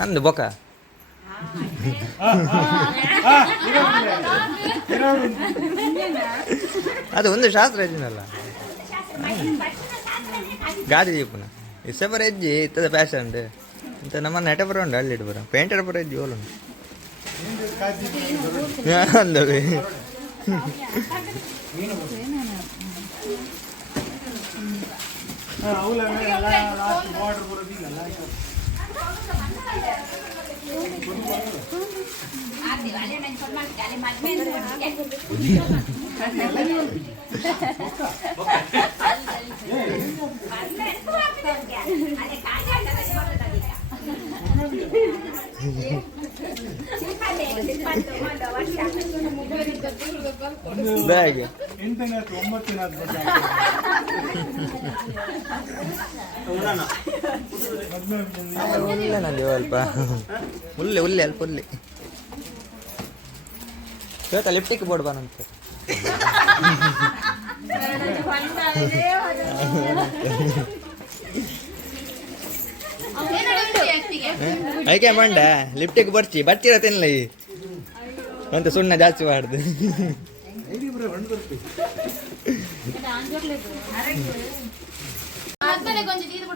ನಂದು ಬೊಕ ಅದು ಒಂದು ಶಾಸ್ತ್ರ ಇದ್ದೀನಲ್ಲ ಗಾದಿ ದೀಪನ ಇಸಬರ ಹೆಜ್ಜೆ ಇತ್ತದ ಪ್ಯಾಷನ್ ಉಂಟು ಇಂಥ ನಮ್ಮ ನೆಟ ಬರ ಉಂಡು ಹಳ್ಳಿಟ್ಟು ಬರ ಪೇಂಟರ್ ಬರ ಹೆಜ್ಜೆ ಓಲು ಅಂದವೆ ಬ್ಯಾಗ್ 8 ಅಲ್ಪ ಉಲ್ಲೆ ಅಲ್ಪ ಉಲ್ಲೆ ಇವತ್ತು ಲಿಫ್ಟಿಗೆ ಬೋರ್ಡ್ ಬಾನಂತೆ ಐಕೆ ಮಂಡ ಲಿಫ್ಟಿಗೆ ಬರ್ತಿರತ್ತೇನಿಲ್ಲ ಈ ಅಂತ ಸುಣ್ಣ ಜಾಸ್ತಿ ಮಾಡ್ದು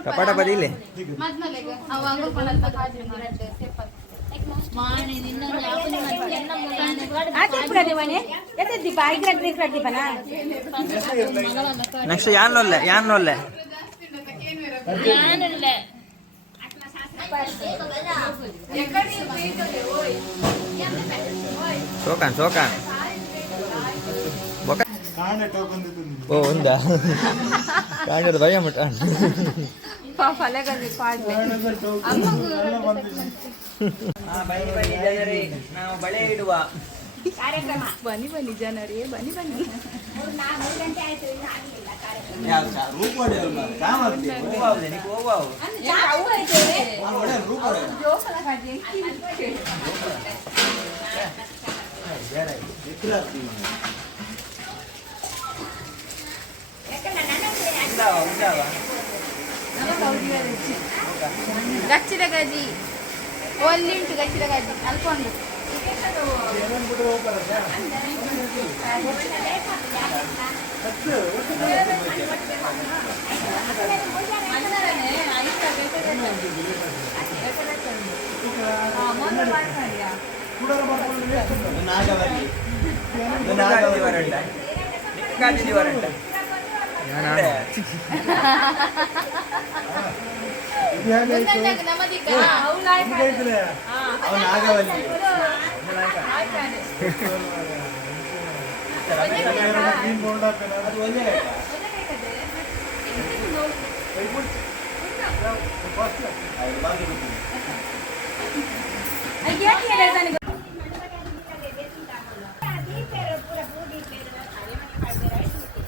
ಕಪಾಟ ಬದಿಲೆ ನೆಕ್ಸ್ಟ್ ಯಾನ್ನೊಲ್ಲೆ ಸೋಕಾನ್ ಓ ಒಂದಾ ಕಾಂಡದ ಭಯ ಮಟ್ಟ ಬನ್ನಿ ಜನರೇ ನಾವು ಬಳೆ ಇಡುವ ಕಾರ್ಯಕ್ರಮ ಬನ್ನಿ ಜನರೇ ಬನ್ನಿ ಗಚ್ಚಿದ ಗಜಿ ಒಲ್ಲಿ ಉಂಟು ಗಚ್ಚಿದ ಗಜಿ ಅಲ್ಕೊಂಡು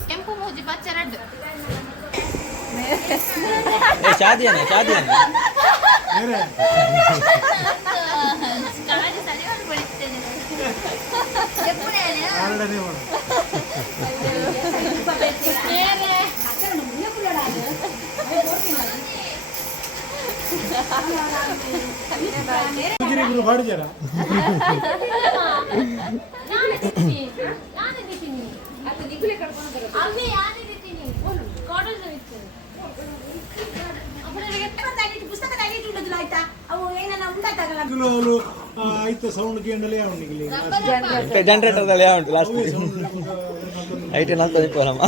ಕೆಂಪು ಮೂಜಿ ಪಚ್ಚ ರೆಡ್ शादी है जनरेटर लास्ट ಐಟೆ ನಾಲ್ಕು ಇಪ್ಪಲಮ್ಮ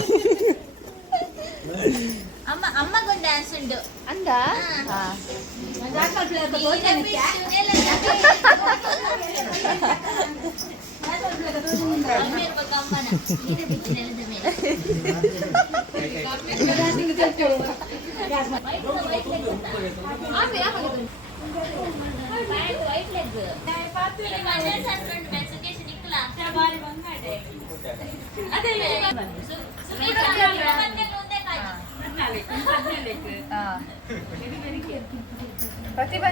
ಅಮ್ಮಗೊಂದು ಡ್ಯಾನ್ಸ್ ಉಂಟು ಅಂದ ಪ್ರತಿಭಾ